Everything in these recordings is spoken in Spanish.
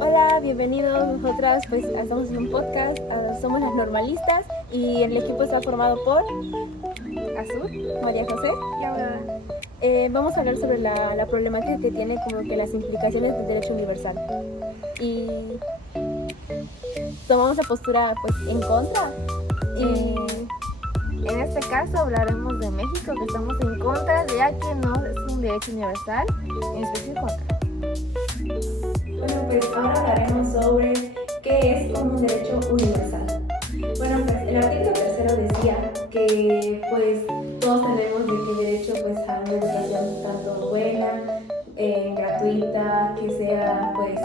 Hola, bienvenidos. Nosotras pues estamos en un podcast, somos las normalistas y el equipo está formado por Azul, María José y Aurora. Vamos a hablar sobre la problemática que tiene como que las implicaciones del derecho universal y tomamos la postura pues en contra. En este caso hablaremos de México, que estamos en contra, ya que no es un derecho universal, en especie contra. Bueno, pues ahora hablaremos sobre qué es como un derecho universal. Bueno, pues el artículo 3 decía que pues todos tenemos derecho pues a una educación tanto buena, gratuita, que sea pues,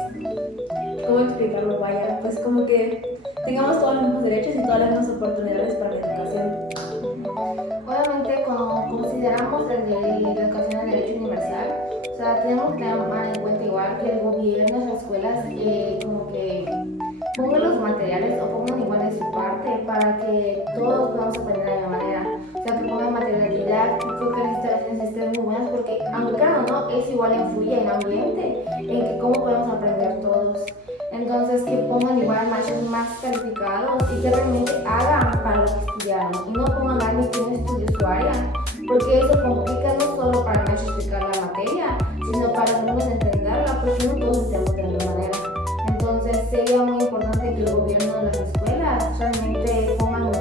¿cómo explicarlo? Vaya, pues como que tengamos todos los mismos derechos y todas las mismas oportunidades para la educación. Obviamente, cuando consideramos la educación de derecho universal, o sea, tenemos que tomar en cuenta igual que el gobierno, las escuelas, como que pongan los materiales o pongan igual de su parte para que todos podamos aprender de la manera. O sea, que pongan material didáctico, que las instalaciones estén muy buenas, porque aunque claro, ¿no? Es igual influye en el ambiente, en que cómo podemos aprender todos. Entonces, que pongan igual maestros más calificados y que realmente hagan para lo que estudiaron y no pongan a alguien que no estudie su área, porque eso complica no solo para el maestro explicar la materia, sino para algunos entenderla, porque no todos entendemos de la misma manera. Entonces, sería muy importante que el gobierno de las escuelas realmente pongan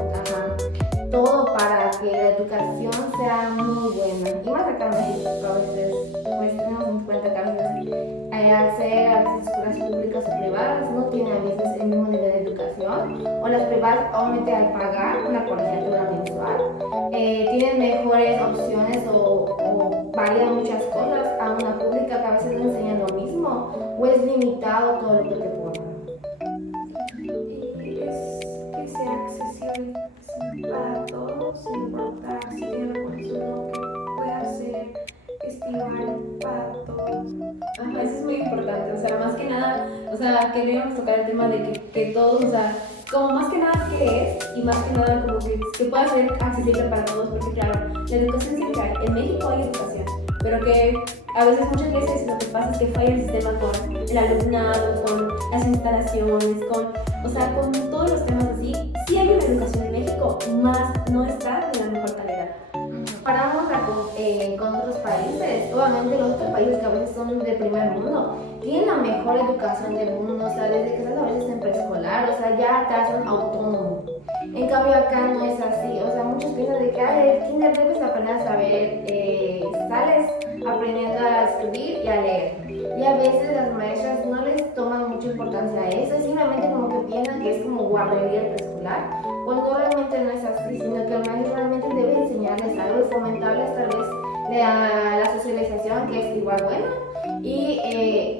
todo para que la educación sea muy buena. Y más acá en México, a veces, pues tenemos en cuenta que a veces al ser a veces escuelas públicas o privadas no tienen a veces el mismo nivel de educación, o las privadas obviamente al pagar una colegiatura mensual tienen mejores opciones o varían muchas cosas a una pública que a veces no enseña lo mismo o es limitado todo lo que te pongan. Y es que sea accesible para todos, sin importar si tiene recursos o no, que pueda ser igual para todos. Ajá, eso es muy importante, o sea, más que nada, o sea, queríamos tocar el tema de que todos, o sea, como más que nada qué es y más que nada como que pueda ser accesible para todos, porque claro, la educación siempre hay, en México hay educación, pero que a veces, muchas veces lo que pasa es que falla el sistema con el alumnado, con las instalaciones, o sea, con todos los temas así. Sí hay una educación en México, más no está de la mejor calidad. Comparamos con otros países, obviamente los otros países que a veces son de primer mundo tienen la mejor educación del mundo, o sea, desde que estás a veces en preescolar, o sea, ya te hacen autónomo. En cambio acá no es así, o sea, muchos piensan de que el kinder debes aprender a saber, sales aprendiendo a escribir y a leer. Y a veces las maestras no les toman mucha importancia a eso, simplemente como que piensan que es como guardería preescolar, cuando realmente no es así, sino que el maestro realmente debe enseñarles algo y fomentarles tal vez la socialización, que es igual buena, y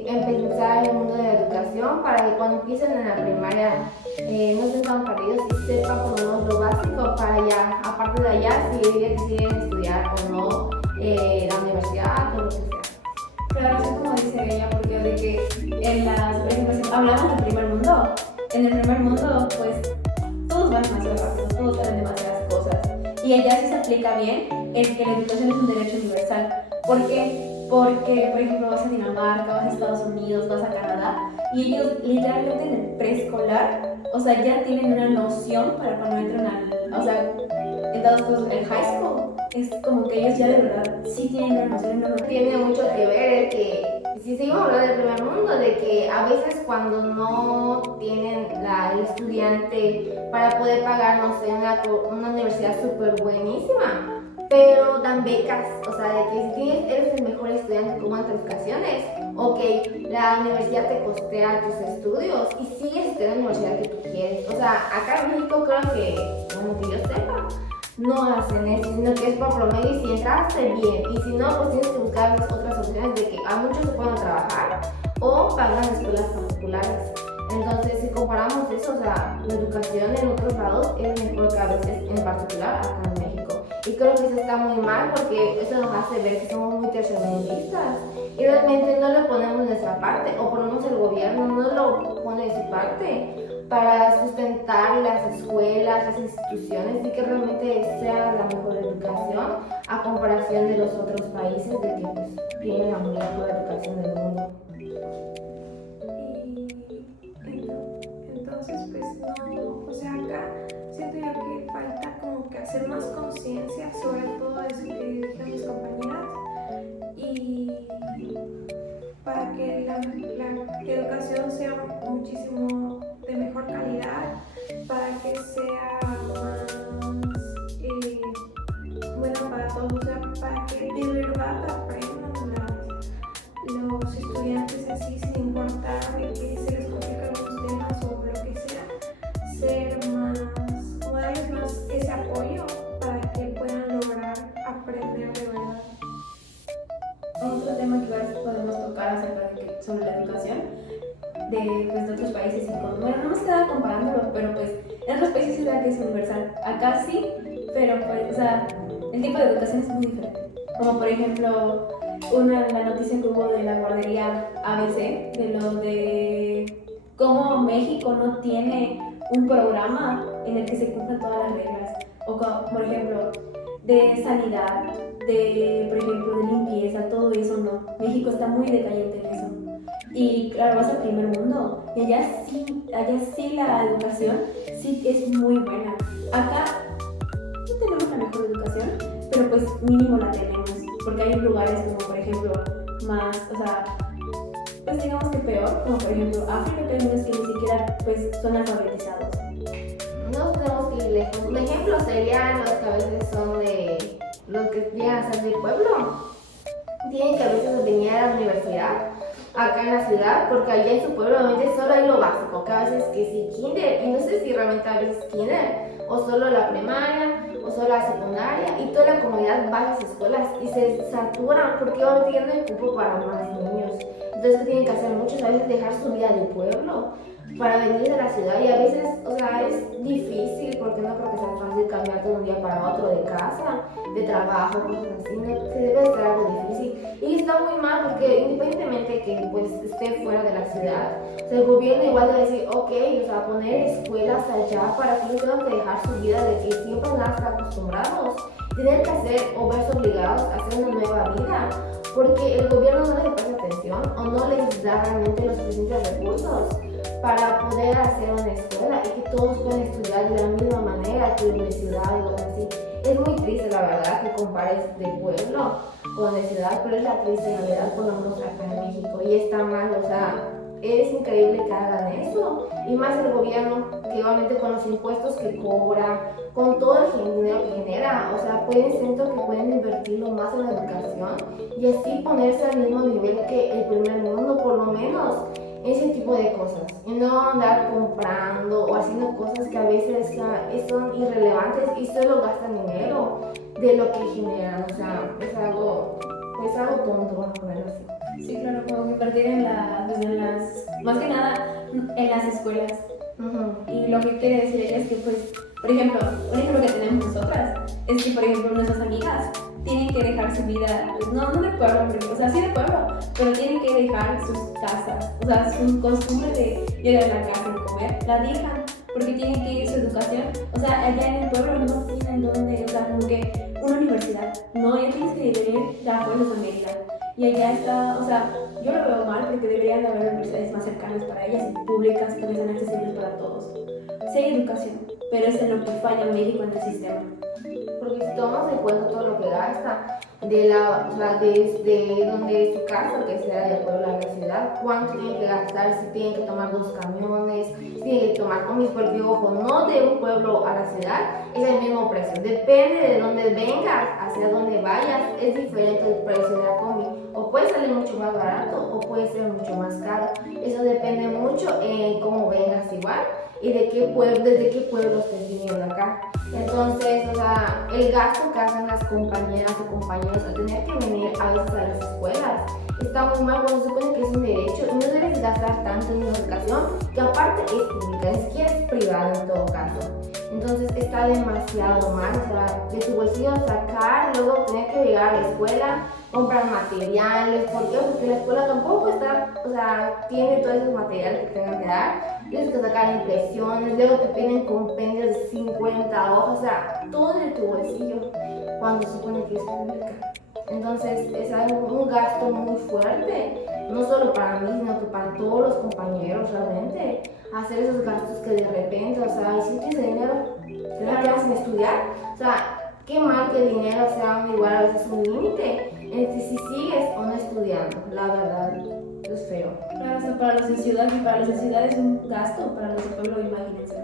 empezar en el mundo de la educación para que cuando empiecen en la primaria no estén tan perdidos y sepan por lo menos lo básico para ya, aparte de allá, si deciden estudiar o no la universidad o lo que sea. Claro, así como dice ella, porque de que en las, por ejemplo, si hablamos del primer mundo, en el primer mundo, pues todos van demasiado rápido, todos saben demasiadas cosas. Y allá sí se aplica bien el que la educación es un derecho universal. ¿Por qué? Porque, por ejemplo, vas a Dinamarca, vas a Estados Unidos, vas a Canadá, y ellos literalmente en el preescolar, o sea, ya tienen una noción para cuando entran o sea, en todos casos, el high school. Es como que ellos ya de verdad sí tienen una noción. Tiene mucho que ver que, si seguimos hablando del primer mundo, de que a veces cuando no tienen el estudiante para poder pagar, no sé, una universidad súper buenísima, pero dan becas, o sea, de que si eres el mejor estudiante con buenas calificaciones, ok, la universidad te costea tus estudios y sigues estudiando en la universidad que tú quieres. O sea, acá en México creo que, bueno, que yo sepa, no hacen eso, sino que es por promedio y si entraste bien, y si no, pues tienes que buscar otras opciones de que a muchos se puedan trabajar o pagan escuelas particulares. Entonces, si comparamos eso, o sea, la educación en otros lados es mejor que a veces, en particular acá en México. Y creo que eso está muy mal porque eso nos hace ver que somos muy tercermundistas y realmente no le ponemos nuestra parte, o por lo menos el gobierno no lo pone de su parte para sustentar las escuelas, las instituciones y que realmente sea la mejor educación a comparación de los otros países de que pues, tienen la mejor educación que la educación sea muchísimo de mejor calidad, para que sea más buena para todos, o sea, para que de verdad aprendan los estudiantes así, sin importar de que se les complican los temas o lo que sea, ser más, como darles más ese apoyo para que puedan lograr aprender de verdad. Otro tema que igual podemos tocar sobre la educación de otros países y bueno, no me quedaba comparándolo, pero pues en otros países es verdad que es universal. Acá sí, pero pues, o sea, el tipo de educación es muy diferente. Como por ejemplo, la noticia que hubo de la guardería ABC, de cómo México no tiene un programa en el que se cumplan todas las reglas. O como, por ejemplo, de sanidad, por ejemplo, de limpieza, todo eso no. México está muy decayente en eso. Y claro, vas al primer mundo y allá sí la educación sí es muy buena. Acá no tenemos la mejor educación, pero pues mínimo la tenemos, porque hay lugares como por ejemplo más, o sea, pues digamos que peor, como por ejemplo África, que hay niños que ni siquiera pues son alfabetizados. No tenemos que ir lejos. Un ejemplo serían los que a veces son de los que llegan a ser del pueblo. Tienen que a veces venir a la universidad acá en la ciudad, porque allá en su pueblo obviamente solo hay lo básico, que a veces que sí kinder, y no sé si realmente a veces kinder, o solo la primaria, o solo la secundaria, y toda la comunidad va a esas escuelas y se saturan porque obviamente ya no hay cupo para más niños. Entonces, ¿qué tienen que hacer muchos? A veces dejar su vida de pueblo para venir a la ciudad, y a veces, o sea, es difícil porque no creo que sea fácil cambiar de un día para otro de casa, de trabajo, cosas así, ¿no? Que debe ser algo difícil. Y está muy mal porque independientemente que pues esté fuera de la ciudad, o sea, el gobierno igual debe decir, ok, o sea, poner escuelas allá para que ellos tengan que dejar su vida de que siempre van a estar acostumbrados, tienen que hacer o verse obligados a hacer una nueva vida, porque el gobierno no les presta atención o no les da realmente los suficientes recursos para poder hacer una escuela y que todos puedan estudiar de la misma manera que en la ciudad y cosas así. Es muy triste la verdad que compares de pueblo con de ciudad, pero es la triste realidad por lo menos acá en México y está mal, o sea, es increíble que hagan eso, y más el gobierno que obviamente con los impuestos que cobra, con todo el dinero que genera, o sea, siento que pueden invertirlo más en la educación y así ponerse al mismo nivel que el primer mundo, por lo menos ese tipo de cosas, y no andar comprando o haciendo cosas que a veces son irrelevantes y solo gastan dinero de lo que generan, o sea, es algo tonto, vamos a ponerlo así. Sí, claro, como que invertir más que nada en las escuelas. Y lo que quiere decir ella es que, pues, por ejemplo, un ejemplo que tenemos nosotras es que, por ejemplo, nuestras amigas tienen que dejar su vida, pues, no de pueblo, o sea, sí de pueblo, pero tienen que dejar sus casas, o sea, su costumbre de llegar a la casa y comer, la dejan, porque tienen que ir a su educación, o sea, allá en el pueblo no tienen donde, o sea, como que una universidad, no, ya tienes que venir a Fuerzas de Mérida, y allá está, o sea, yo lo veo mal porque deberían de haber universidades más cercanas para ellas y públicas que sean accesibles para todos. Sí hay educación, pero es en lo que falla México en el sistema. Porque si tomamos en cuenta todo lo que gasta, desde donde es su casa, que sea de pueblo a la ciudad, cuánto tiene que gastar, si tienen que tomar 2 camiones, si tienen que tomar comis, porque ojo, no de un pueblo a la ciudad es el mismo precio, depende de dónde vengas, hacia dónde vayas, es diferente el precio de la combi, o puede salir mucho más barato o puede ser mucho más caro, eso depende mucho en cómo vengas igual y desde qué pueblo estés viniendo acá. Entonces, o sea, el gasto que hacen las compañeras o compañeros a tener que venir a veces a las escuelas está muy mal cuando se supone que es un derecho y no debes gastar tanto en una educación que aparte es pública, ni siquiera es privada en todo caso. Entonces está demasiado mal, o sea, de tu bolsillo sacar, luego tener que llegar a la escuela, comprar materiales, porque la escuela tampoco está, o sea, tiene todos esos materiales que tengan que dar, tienes que sacar impresiones, luego te piden compendios de 50 hojas, o sea, todo de tu bolsillo, cuando se supone que es pública. Entonces es un gasto muy fuerte, no solo para mí, sino que para todos los compañeros realmente, hacer esos gastos que de repente, o sea, y si tienes dinero, te la quedas sin estudiar, o sea, qué mal que el dinero sea igual a veces un límite entre si sigues o no estudiando, la verdad. Eso es feo. Claro, hasta para los de ciudad y para los de ciudad es un gasto, para los de pueblo, imagínense.